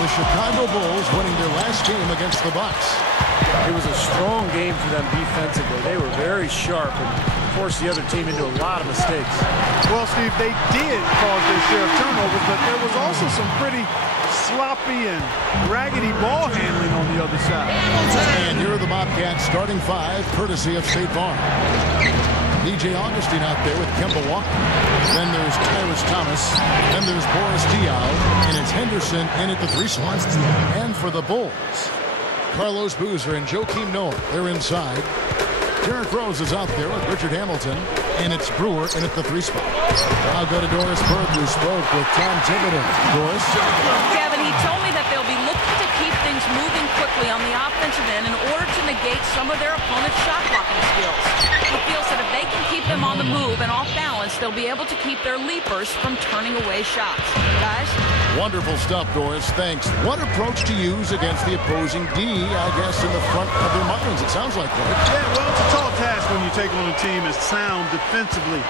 the Chicago Bulls winning their last game against the Bucks. It was a strong game for them defensively. They were very sharp and forced the other team into a lot of mistakes. Well, Steve, they did cause their share of turnovers, but there was also some pretty sloppy and raggedy ball handling on the other side. And here are the Bobcats starting five, courtesy of State Farm. DJ Augustine out there with Kemba Walker. Then there's Tyrus Thomas. Then there's Boris Diaw. And it's Henderson in at the three slot. And for the Bulls, Carlos Boozer and Joakim Noah. They're inside. Derrick Rose is out there with Richard Hamilton. And it's Brewer in at the three spot. I'll go to Doris Burke, who spoke with Tom Thibodeau. Doris? Kevin, he told me that they'll be looking to keep things moving quickly on the offensive end in order to negate some of their opponent's shot blocking skills. He feels that if they can keep them on the move and off balance, they'll be able to keep their leapers from turning away shots. Guys? Wonderful stuff, Doris. Thanks. What approach to use against the opposing D, I guess, in the front of their minds? It sounds like that. Yeah, well, it's a tall task when you take on a team as sound defensively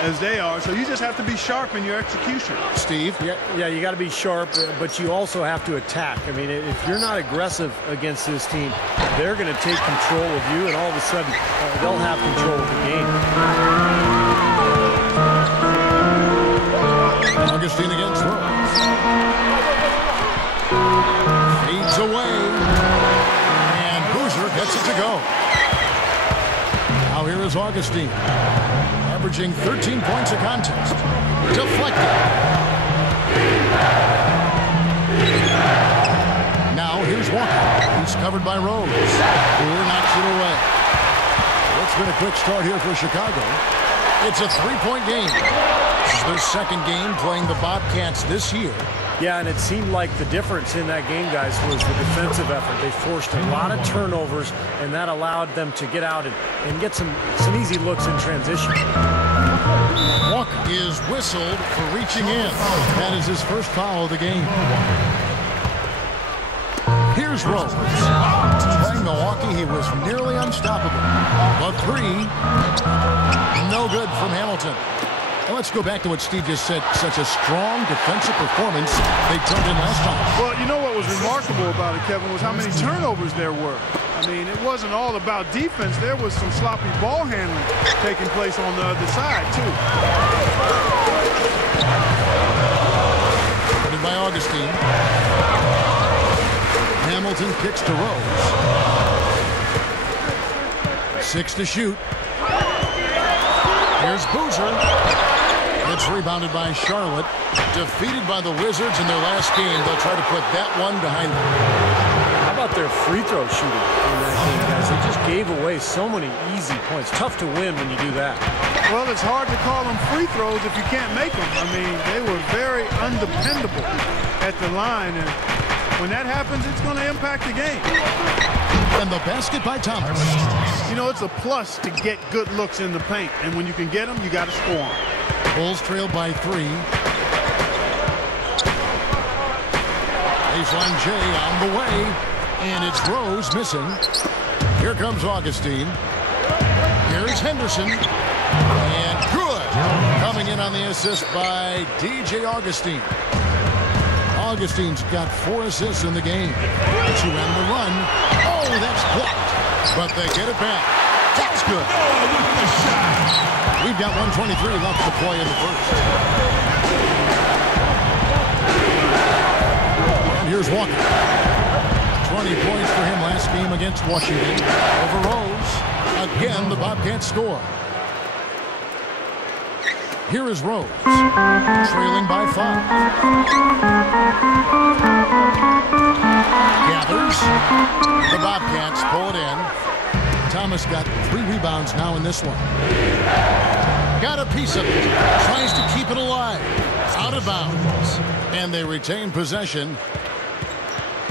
as they are, so you just have to be sharp in your execution. Steve? Yeah, you got to be sharp, but you also have to attack. I mean, if you're not aggressive against this team, they're going to take control of you, and all of a sudden, they'll have control of the game. Augustine against Rose. Fades away. And Boozer gets it to go. Now here is Augustine. Averaging 13 points a contest. Deflected. Now here's Walker. He's covered by Rose. Brewer knocks it away. It's been a quick start here for Chicago. It's a three-point game. This is their second game playing the Bobcats this year. Yeah, and it seemed like the difference in that game, guys, was the defensive effort. They forced a lot of turnovers, and that allowed them to get out and get some easy looks in transition. Walker is whistled for reaching in. That is his first foul of the game. Here's Rose. Playing Milwaukee, he was nearly unstoppable. A three, no good from Hamilton. And let's go back to what Steve just said. Such a strong defensive performance they turned in last time. Well, you know what was remarkable about it, Kevin, was how many turnovers there were. I mean, it wasn't all about defense. There was some sloppy ball handling taking place on the other side, too. Putting by Augustine. Hamilton kicks to Rose. 6 to shoot. Here's Boozer. It's rebounded by Charlotte. Defeated by the Wizards in their last game. They'll try to put that one behind them. How about their free throw shooting in that game, guys? They just gave away so many easy points. Tough to win when you do that. Well, it's hard to call them free throws if you can't make them. I mean, they were very undependable at the line, and when that happens, it's going to impact the game. And the basket by Thomas. You know, it's a plus to get good looks in the paint, and when you can get them, you got to score them. Bulls trail by 3. Baseline J on the way, and it's Rose missing. Here comes Augustine. Here's Henderson, and good. Coming in on the assist by DJ Augustine. Augustine's got 4 assists in the game to end the run. Oh, that's blocked, but they get it back. That's good. We've got 1:23 left to play in the first. And here's Walker. 20 points for him last game against Washington. Over Rose. Again, the Bobcats score. Here is Rose, trailing by 5. Gathers. The Bobcats pull it in. Thomas got 3 rebounds now in this one. Got a piece of it. Tries to keep it alive. Out of bounds. And they retain possession.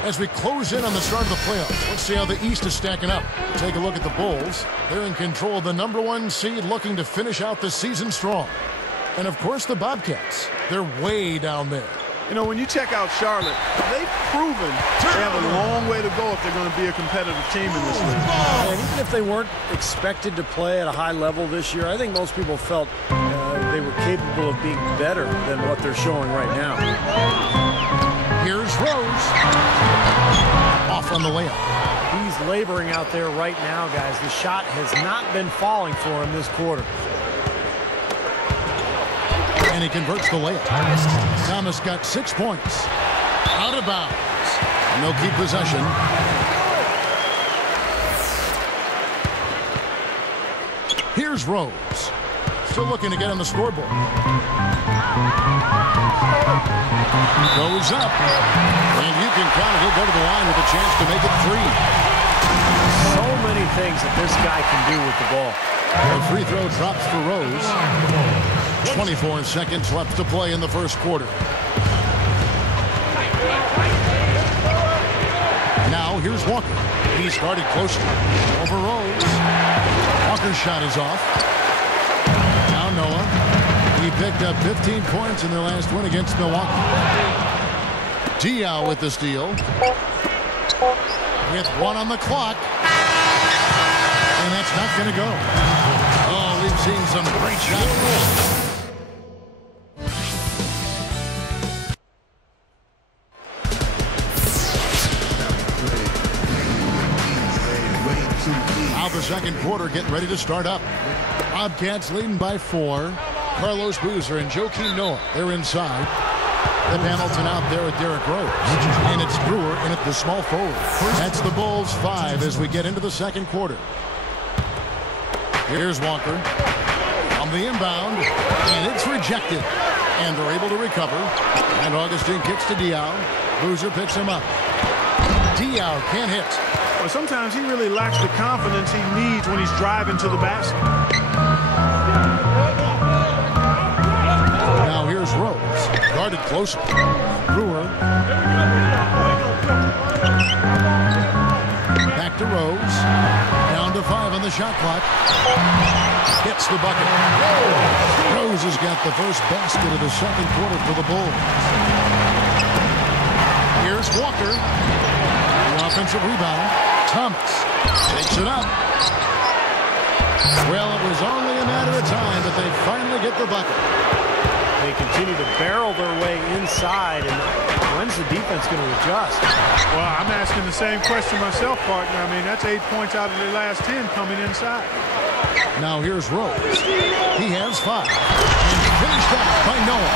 As we close in on the start of the playoffs, let's see how the East is stacking up. Take a look at the Bulls. They're in control of the #1 seed, looking to finish out the season strong. And, of course, the Bobcats. They're way down there. You know, when you check out Charlotte, they've proven they have a long way to go if they're going to be a competitive team in this league. And even if they weren't expected to play at a high level this year, I think most people felt they were capable of being better than what they're showing right now. Here's Rose. off on the layup. He's laboring out there right now, guys. The shot has not been falling for him this quarter. And he converts the layup. Thomas got 6 points. Out of bounds. And they'll keep possession. Here's Rose. Still looking to get on the scoreboard. Goes up. And you can count it. He'll go to the line with a chance to make it 3. So many things that this guy can do with the ball. The free throw drops for Rose. 24 seconds left to play in the first quarter. Now here's Walker. He's guarded closely. Over Rose. Walker's shot is off. Now Noah. He picked up 15 points in their last win against Milwaukee. Diaw with the steal. With 1 on the clock. And that's not going to go. Oh, we've seen some great shots. Now the second quarter getting ready to start up. Bobcats leading by 4. Carlos Boozer and Joakim Noah, they're inside. Then Hamilton out there with Derrick Rose. And it's Brewer in at the small forward. That's the Bulls 5 as we get into the second quarter. Here's Walker on the inbound, and it's rejected. And they're able to recover. And Augustine kicks to Diaw. Boozer picks him up. Diaw can't hit. Well, sometimes he really lacks the confidence he needs when he's driving to the basket. Now here's Rose. Guarded closely. Brewer. Back to Rose. Down to 5 on the shot clock. Gets the bucket. Rose has got the first basket of the second quarter for the Bulls. Here's Walker. The offensive rebound. Thomas takes it up. Well, it was only a matter of time, but they finally get the bucket. They continue to barrel their way inside, and when's the defense going to adjust? Well, I'm asking the same question myself, partner. I mean, that's 8 points out of their last 10 coming inside. Now here's Rose. He has 5. And finished off by Noah.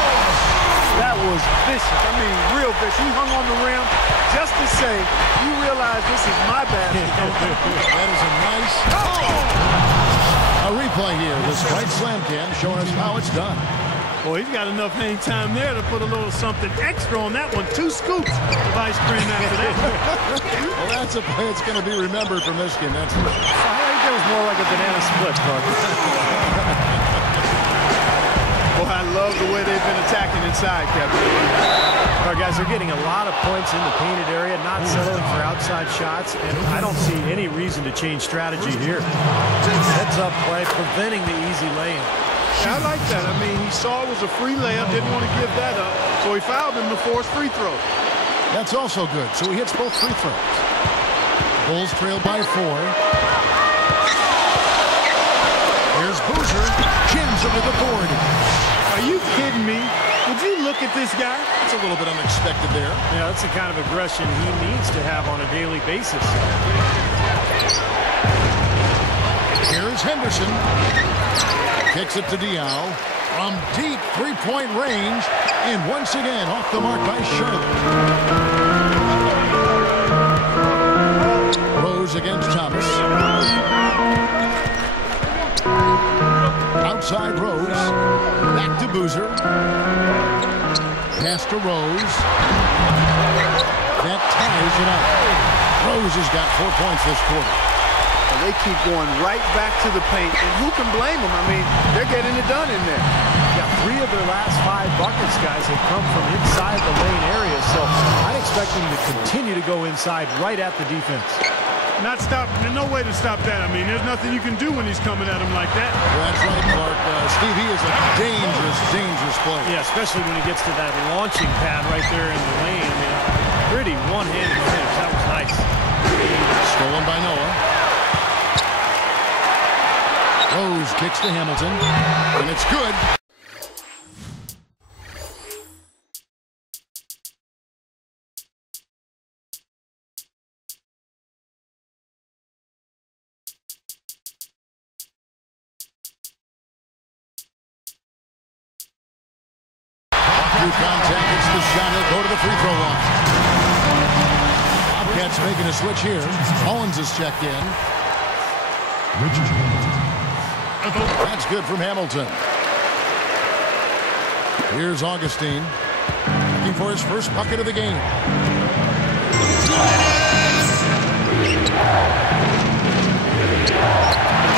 That was vicious. I mean, real vicious. He hung on the rim just to say, you realize this is my basket. That is a nice... A replay here. This right slam cam showing us how it's done. Well, he's got enough hang time there to put a little something extra on that one. 2 scoops of ice cream after that. Well, that's a play that's going to be remembered from this game. That's for sure. I think that was more like a banana split, Carter. Well, I love the way they've been attacking inside, Kevin. All right, guys, they're getting a lot of points in the painted area, not settling for outside shots, and I don't see any reason to change strategy here. Heads-up play, preventing the easy lay-in. Yeah, I like that. I mean, he saw it was a free layup, didn't want to give that up, so he fouled him to force free throw. That's also good. So he hits both free throws. Bulls trail by 4. Here's Boozer. Jams it with authority. Are you kidding me? Would you look at this guy? It's a little bit unexpected there. Yeah, that's the kind of aggression he needs to have on a daily basis. Here's Henderson. Kicks it to Diaw from deep three-point range. And once again, off the mark by Charlotte. Rose against Thomas. Outside Rose. Back to Boozer. Pass to Rose. That ties it up. Rose has got 4 points this quarter. They keep going right back to the paint, and who can blame them? I mean, they're getting it done in there. Yeah, 3 of their last 5 buckets, guys, have come from inside the lane area, so I'd expect them to continue to go inside right at the defense. Not stop. There's no way to stop that. I mean, there's nothing you can do when he's coming at him like that. That's right, Clark. Steve, he is a dangerous, dangerous player. Yeah, especially when he gets to that launching pad right there in the lane. I mean, pretty one-handed finish. That was nice. Stolen by Noah. Rose kicks to Hamilton, and it's good. through contact. It's the shot. He'll go to the free throw line. Bobcats making a switch here. Mullins is checked in. That's good from Hamilton. Here's Augustine. Looking for his first bucket of the game.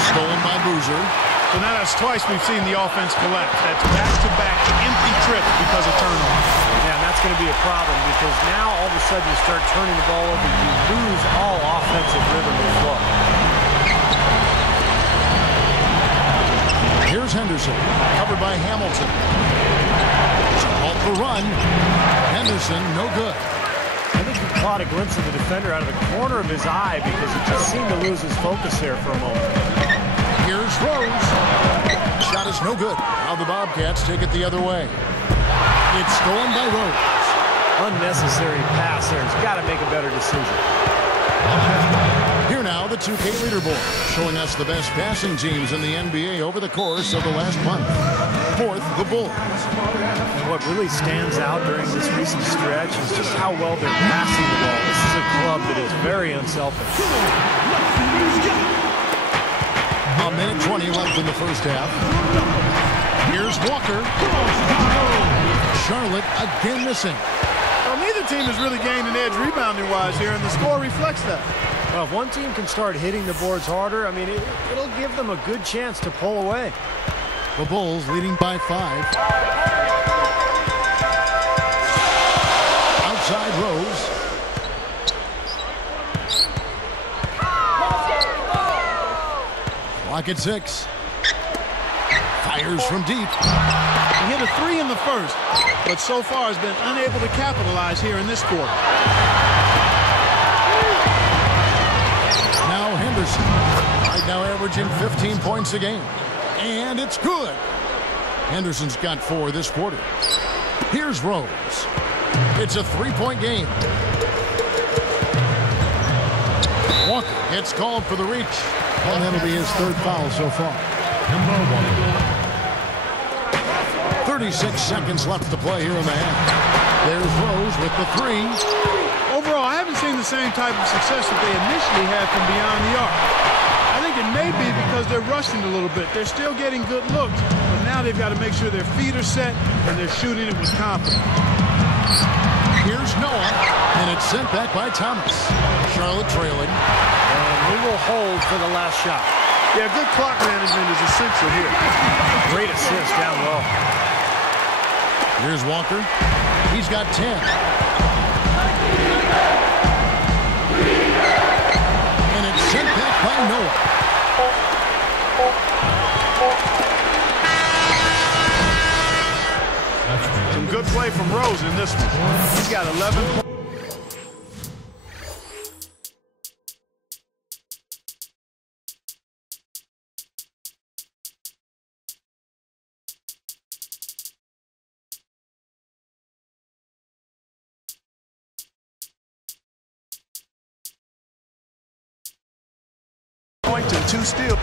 Stolen by Boozer. So now that's twice we've seen the offense collapse. That's back-to-back empty trips because of turnovers. Yeah, and that's going to be a problem because now all of a sudden you start turning the ball over, you lose all offensive rhythm and flow. Here's Henderson, covered by Hamilton. Halt the run. Henderson, no good. I think he caught a glimpse of the defender out of the corner of his eye because he just seemed to lose his focus there for a moment. Here's Rose. Shot is no good. Now the Bobcats take it the other way. It's stolen by Rose. Unnecessary pass there. He's got to make a better decision. Here now, the 2K leaderboard, showing us the best passing teams in the NBA over the course of the last month. Fourth, the Bulls. What really stands out during this recent stretch is just how well they're passing the ball. This is a club that is very unselfish. A minute 20 left in the first half. Here's Walker. Charlotte again missing. Well, neither team has really gained an edge rebounding-wise here, and the score reflects that. Well, if one team can start hitting the boards harder, I mean, it'll give them a good chance to pull away. The Bulls leading by 5. Outside Rose. Clock at 6. Fires from deep. He hit a 3 in the first, but so far has been unable to capitalize here in this quarter. Now Henderson, right now averaging 15 points a game. And it's good. Henderson's got 4 this quarter. Here's Rose. It's a 3-point game. Walker gets called for the reach. Well, that'll be his 3rd foul so far. Number 1. 36 seconds left to play here in the half. There's Rose with the 3. Overall, I haven't seen the same type of success that they initially had from beyond the arc. I think it may be because they're rushing a little bit. They're still getting good looks, but now they've got to make sure their feet are set and they're shooting it with confidence. Here's Noah, and it's sent back by Thomas. Charlotte trailing. And he will hold for the last shot. Yeah, good clock management is essential here. Great assist down low. Here's Walker. He's got 10. And it's sent back by Noah. Some good play from Rose in this one. He's got 11 points. And 2 steals.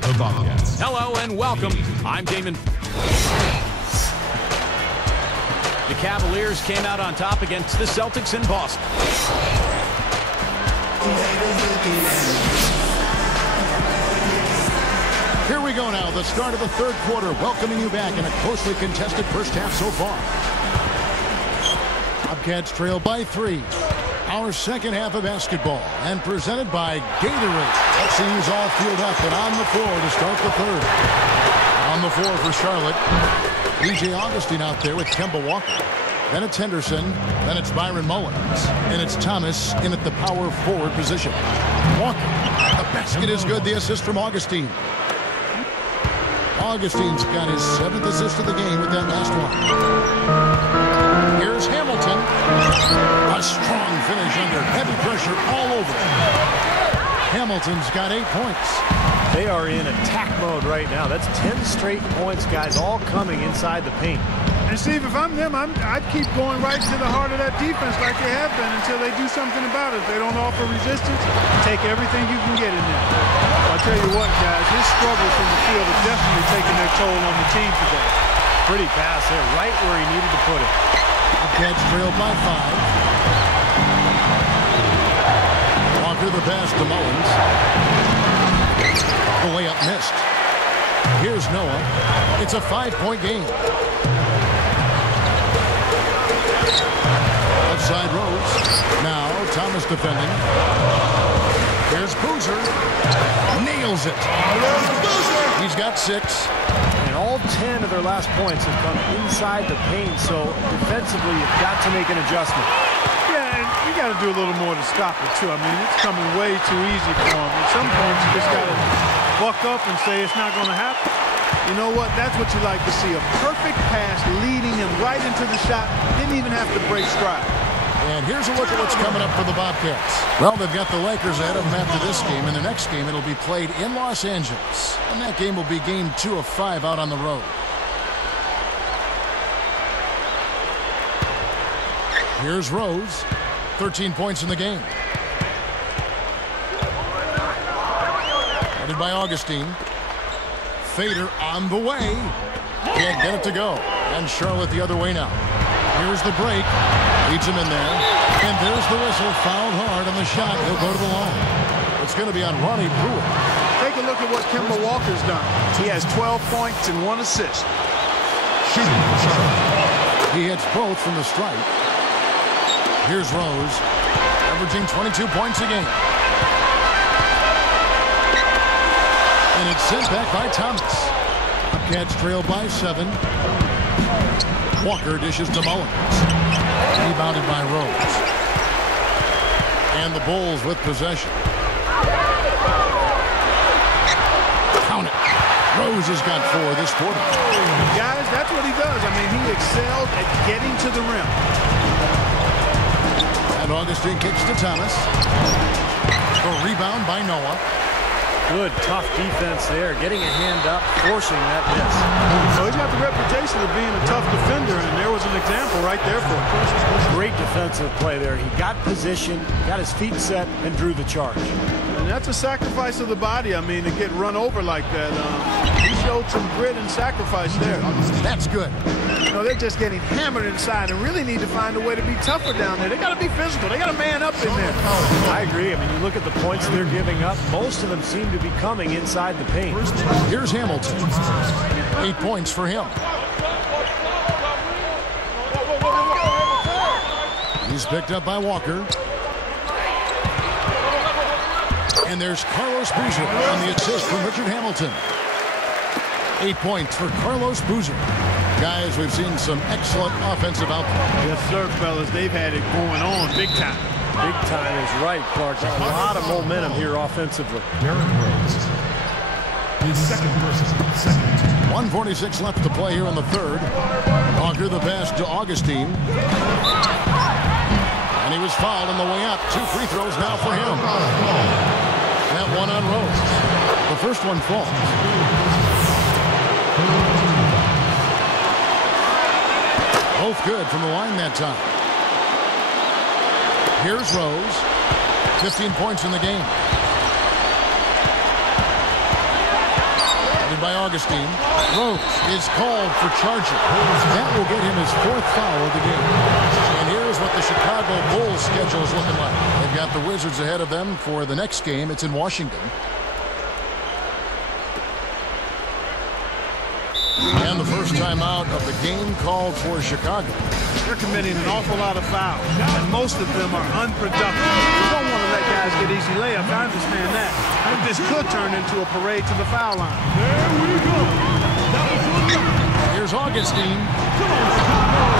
The Bobcats. Hello and welcome. I'm Damon. The Cavaliers came out on top against the Celtics in Boston. Here we go now, the start of the 3rd quarter, welcoming you back in a closely contested first half so far. Bobcats trail by 3. Our second half of basketball, and presented by Gatorade. FCU's all filled up and on the floor to start the 3rd. On the floor for Charlotte. E.J. Augustine out there with Kemba Walker. Then it's Henderson. Then it's Byron Mullins. And it's Thomas in at the power forward position. Walker. The basket is good. The assist from Augustine. Augustine's got his 7th assist of the game with that last one. Here's Hamilton. A strong finish under heavy pressure all over. Hamilton's got 8 points. They are in attack mode right now. That's 10 straight points, guys, all coming inside the paint. And Steve, if I'm them, I'd keep going right to the heart of that defense like they have been until they do something about it. If they don't offer resistance, take everything you can get in there. I'll tell you what, guys, his struggles from the field have definitely taken their toll on the team today. Pretty pass there, right where he needed to put it. The Cats trailed by 5. Walker the pass to Mullins. The layup missed. Here's Noah. It's a 5-point game. Outside Rose. Now Thomas defending. Here's Boozer. Nails it. He's got 6. And all 10 of their last points have come inside the paint, so defensively you've got to make an adjustment. Yeah, and you got to do a little more to stop it, too. I mean, it's coming way too easy for him. At some point, you just got to buck up and say it's not going to happen. You know what? That's what you like to see. A perfect pass leading him right into the shot. Didn't even have to break stride. And here's a look at what's coming up for the Bobcats. Well, they've got the Lakers ahead of them after this game. In the next game, it'll be played in Los Angeles. And that game will be game 2 of 5 out on the road. Here's Rose. 13 points in the game. Headed by Augustine. Fader on the way. Can't get it to go. And Charlotte the other way now. Here's the break. Leads him in there. And there's the whistle. Fouled hard on the shot. He'll go to the line. It's going to be on Ronnie Brewer. Take a look at what Kemba Walker's done. He has 12 points and 1 assist. Shooting for Charlotte. He hits both from the stripe. Here's Rose. Averaging 22 points a game. And it's sent back by Thomas. Bobcats trail by 7. Walker dishes to Mullins. Rebounded by Rose. And the Bulls with possession. Count it. Rose has got 4 this quarter. Guys, that's what he does. I mean, he excelled at getting to the rim. And Augustine kicks to Thomas. The rebound by Noah. Good, tough defense there, getting a hand up, forcing that miss. So he's got the reputation of being a tough defender, and there was an example right there for him. Great defensive play there. He got position, got his feet set, and drew the charge. And that's a sacrifice of the body, I mean, to get run over like that. He showed some grit and sacrifice there. That's good. You know, they're just getting hammered inside and really need to find a way to be tougher down there. They got to be physical. They got to man up in there. I agree. I mean, you look at the points they're giving up. Most of them seem to be coming inside the paint. Here's Hamilton. 8 points for him. He's picked up by Walker. And there's Carlos Boozer on the assist from Richard Hamilton. 8 points for Carlos Boozer. Guys, we've seen some excellent offensive output. Yes, sir, fellas. They've had it going on big time. Big time is right, Clark. A lot of momentum here offensively. Derrick Rose. His second person. Second. 1:46 left to play here in the third. Walker the pass to Augustine. And he was fouled on the way up. 2 free throws now for him. That one on Rose. The first one falls. Both good from the line that time. Here's Rose. 15 points in the game. Headed by Augustine. Rose is called for charging. That will get him his 4th foul of the game. And here's what the Chicago Bulls schedule is looking like. They've got the Wizards ahead of them for the next game. It's in Washington. And the first time out of the game called for Chicago. They're committing an awful lot of fouls, and most of them are unproductive. You don't want to let guys get easy layups. I understand that. But this could turn into a parade to the foul line. There we go. Here's Augustine.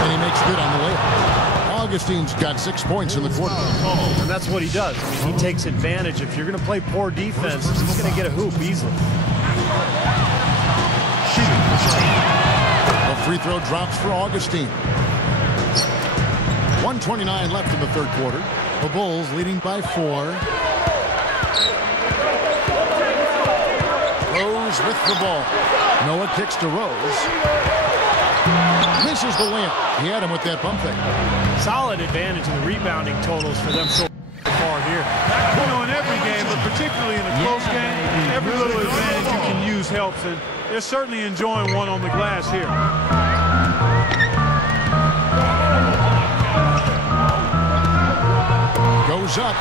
And he makes good on the layup. Augustine's got 6 points in the quarter. And that's what he does. I mean, he takes advantage. If you're going to play poor defense, he's going to get a hoop easily. A free throw drops for Augustine. 1:29 left in the third quarter. The Bulls leading by 4. Rose with the ball. Noah kicks to Rose. Misses the layup. He had him with that bump fake. Solid advantage in the rebounding totals for them so far here. You know, in every game, but particularly in a close game, every little advantage you can use helps, and they're certainly enjoying one on the glass here. goes up.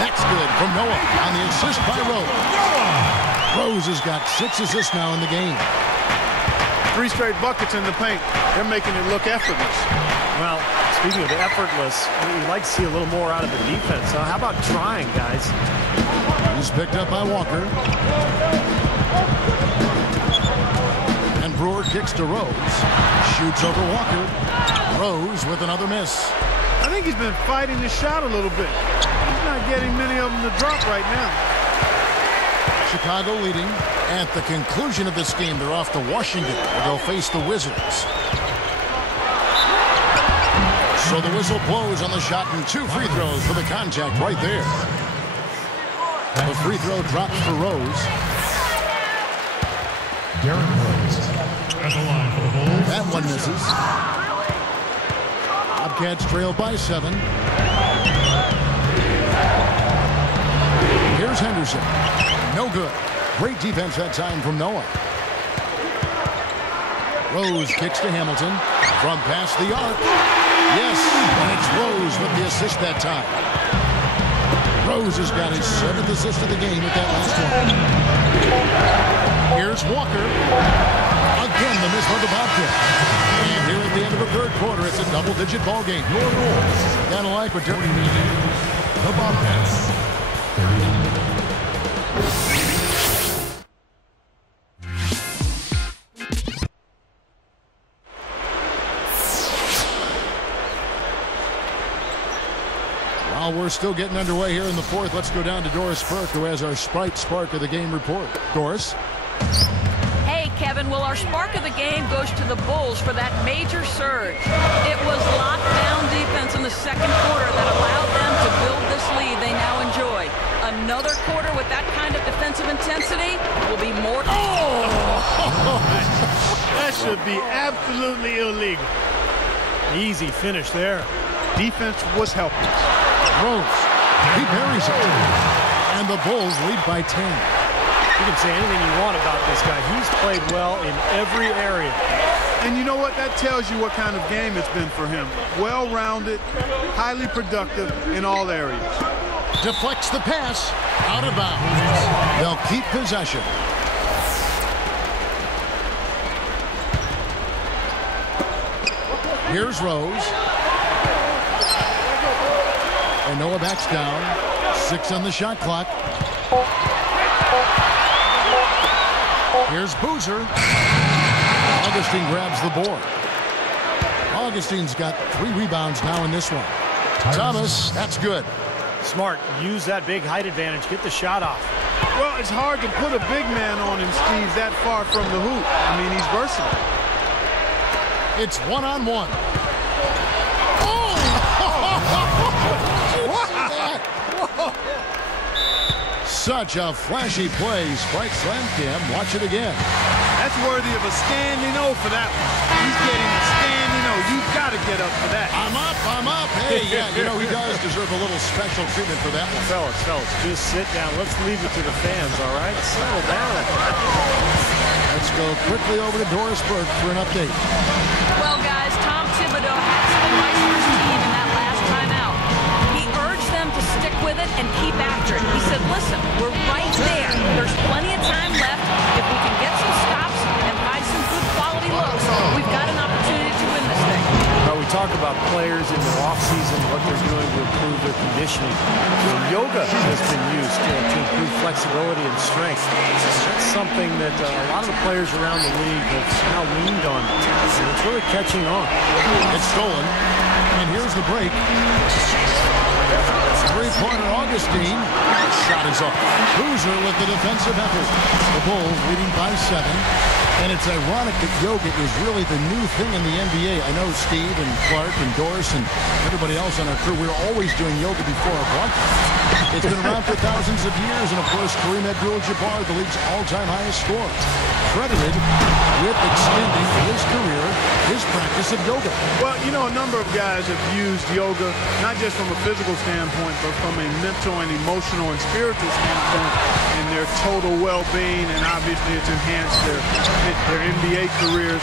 That's good from Noah on the assist by Rose. Rose has got 6 assists now in the game. 3 straight buckets in the paint. They're making it look effortless. Well, speaking of effortless, you'd like to see a little more out of the defense. How about trying, guys? He's picked up by Walker. And Brewer kicks to Rose. Shoots over Walker. Rose with another miss. I think he's been fighting the shot a little bit. He's not getting many of them to drop right now. Chicago leading. At the conclusion of this game, they're off to Washington, where they'll face the Wizards. So the whistle blows on the shot and 2 free throws for the contact right there. The free throw drops for Rose. Derrick Rose at the line for the Bulls. That one misses. Bobcats trail by 7. Here's Henderson. No good. Great defense that time from Noah. Rose kicks to Hamilton from past the arc. Yes, and it's Rose with the assist that time. Rose has got his 7th assist of the game with that last one. Here's Walker. Again, the miss for the Bobcats. And here at the end of the 3rd quarter, it's a double-digit ball game. Your Bulls. Kind of like what The Bobcats. 31. While we're still getting underway here in the 4th, let's go down to Doris Burke, who has our Sprite Spark of the Game report. Doris? Hey, Kevin. Well, our spark of the game goes to the Bulls for that major surge. It was lockdown defense in the 2nd quarter that allowed them to build this lead they now enjoy. Another quarter with that kind of defensive intensity will be more... Oh! That should be absolutely illegal. Easy finish there. Defense was helpless. Rose. He buries it. And the Bulls lead by 10. You can say anything you want about this guy. He's played well in every area. And you know what? That tells you what kind of game it's been for him. Well-rounded, highly productive in all areas. Deflects the pass. Out of bounds. They'll keep possession. Here's Rose. And Noah backs down. 6 on the shot clock. Here's Boozer. Augustine grabs the board. Augustine's got 3 rebounds now in this one. Thomas, that's good. Smart. Use that big height advantage. Get the shot off. Well, it's hard to put a big man on him, Steve, that far from the hoop. I mean, he's versatile. It's 1-on-1. Such a flashy play. Sprite slam cam. Watch it again. That's worthy of a standing O for that one. He's getting a standing O. You've got to get up for that. I'm up. I'm up. Hey, yeah, you know, he does deserve a little special treatment for that one. Fellas, just sit down. Let's leave it to the fans, all right? Settle down. Let's go quickly over to Doris Burke for an update. Well, guys, Tom Thibodeau had some advice for his team in that last timeout. He urged them to stick with it and keep after it. He said, listen, we're right there. There's plenty of time left. If we can get some stops and find some good quality looks, we've got an opportunity to win this thing. Well, we talk about players in their offseason, what they're doing to improve their conditioning. Yoga has been used to improve flexibility and strength. That's something that a lot of the players around the league have now leaned on. And it's really catching on. It's stolen. And here's the break. Three-pointer Augustine. Shot is off. Boozer with the defensive effort. The Bulls leading by 7. And it's ironic that yoga is really the new thing in the NBA. I know Steve and Clark and Doris and everybody else on our crew, we were always doing yoga before our broadcast. It's been around for thousands of years, and of course, Kareem Abdul-Jabbar, the league's all-time highest scorer, credited with extending his career, his practice of yoga. Well, you know, a number of guys have used yoga, not just from a physical standpoint, but from a mental and emotional and spiritual standpoint in their total well-being, and obviously it's enhanced their NBA careers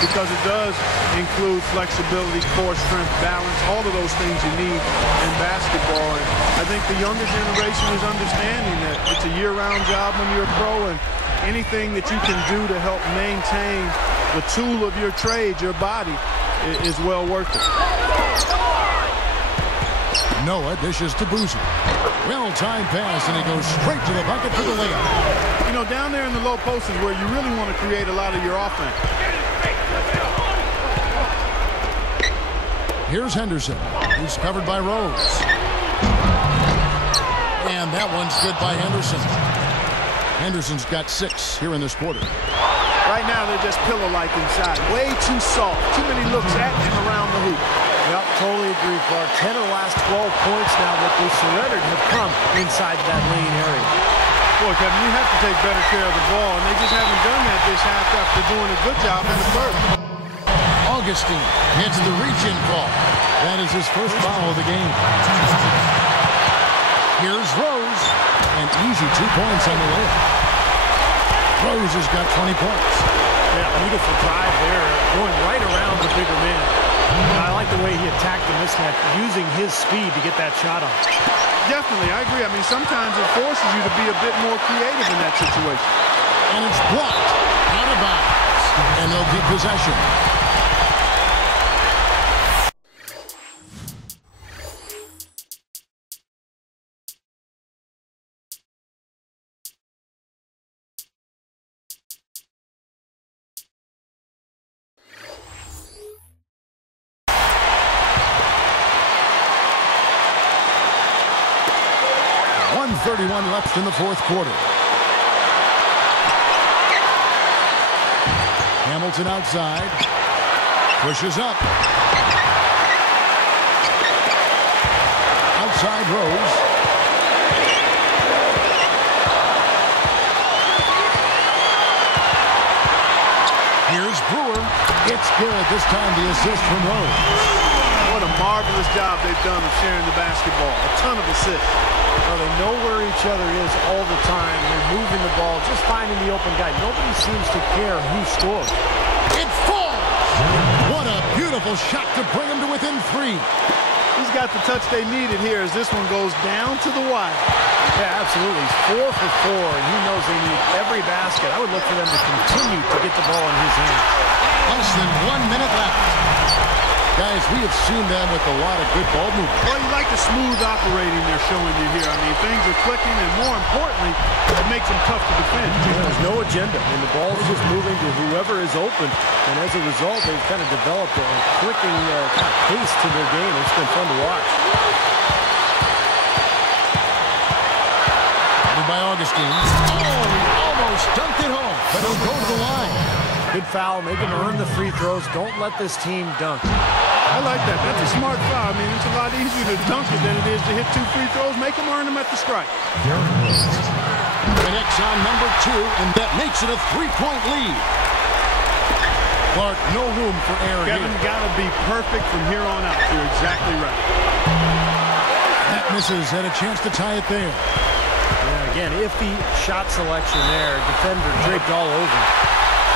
because it does include flexibility, core strength, balance, all of those things you need in basketball. And I think the younger generation is understanding that it's a year-round job when you're a pro, and anything that you can do to help maintain the tool of your trade, your body, is well worth it. Noah dishes to Boozer. Well-timed pass, and he goes straight to the bucket for the layup. You know, down there in the low post is where you really want to create a lot of your offense. Here's Henderson. He's covered by Rose. And that one's good by Henderson. Henderson's got 6 here in this quarter. Right now, they're just pillow-like inside. Way too soft. Too many looks at and around the hoop. Yep, totally agree, Clark. 10 of the last 12 points now that they surrendered have come inside that lane area. Boy, Kevin, you have to take better care of the ball, and they just haven't done that this half after doing a good job in the first. Augustine gets the reach-in call. That is his first foul of the game. Here's Rose, and easy 2 points on the layup. Rose has got 20 points. Yeah, beautiful drive there, going right around the bigger man. And I like the way he attacked the mismatch, using his speed to get that shot off. Definitely, I agree. I mean, sometimes it forces you to be a bit more creative in that situation. And it's blocked out of bounds, and they'll keep possession. .31 left in the fourth quarter. Hamilton outside. Pushes up. Outside Rose. Here's Brewer. It's good. This time the assist from Rose. What a marvelous job they've done of sharing the basketball. A ton of assists. Well, they know where each other is all the time. They're moving the ball, just finding the open guy. Nobody seems to care who scores. It falls! What a beautiful shot to bring him to within 3. He's got the touch they needed here as this one goes down to the wire. Yeah, absolutely. He's 4 for 4, and he knows they need every basket. I would look for them to continue to get the ball in his hands. Less than 1 minute left. Guys, we have seen them with a lot of good ball movement. Well, you like the smooth operating they're showing you here. I mean, things are clicking, and more importantly, it makes them tough to defend. There's no agenda, and the ball is just moving to whoever is open. And as a result, they've kind of developed a clicking kind of pace to their game. It's been fun to watch. By Augustine. Oh, he almost dunked it home, but he'll go to the line. Good foul. Make him earn the free throws. Don't let this team dunk. I like that. That's a smart foul. I mean, it's a lot easier to dunk it than it is to hit 2 free throws. Make them earn them at the strike. Connects on number 2, and that makes it a 3-point lead. Clark, no room for error Kevin, here. got to be perfect from here on out. You're exactly right. That misses. Had a chance to tie it there. Yeah, again, iffy shot selection there. Defender draped all over.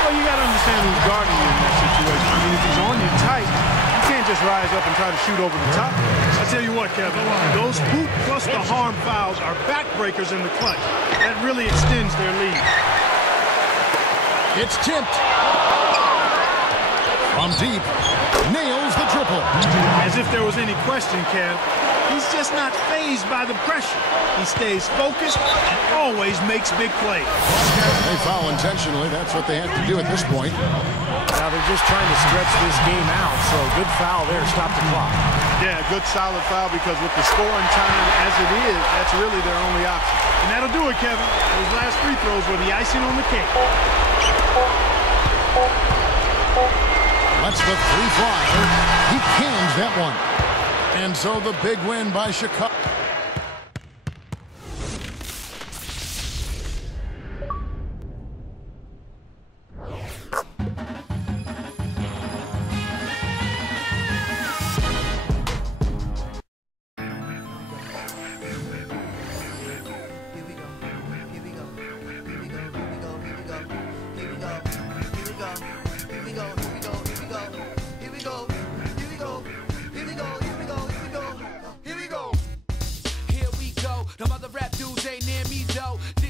Well, you got to understand who's guarding you in that situation. I mean, if he's on you tight, you can't just rise up and try to shoot over the top. I tell you what, Kevin, those hoop plus the harm fouls are backbreakers in the clutch. That really extends their lead. It's tipped. From deep, nails the triple. As if there was any question, Kev. He's just not fazed by the pressure. He stays focused and always makes big plays. They foul intentionally. That's what they have to do at this point. Now they're just trying to stretch this game out, so good foul there. Stop the clock. Yeah, good solid foul because with the scoring time as it is, that's really their only option. And that'll do it, Kevin. Those last free throws were the icing on the cake. Lets the 3 fly. He cans that one. And so the big win by Chicago. yo.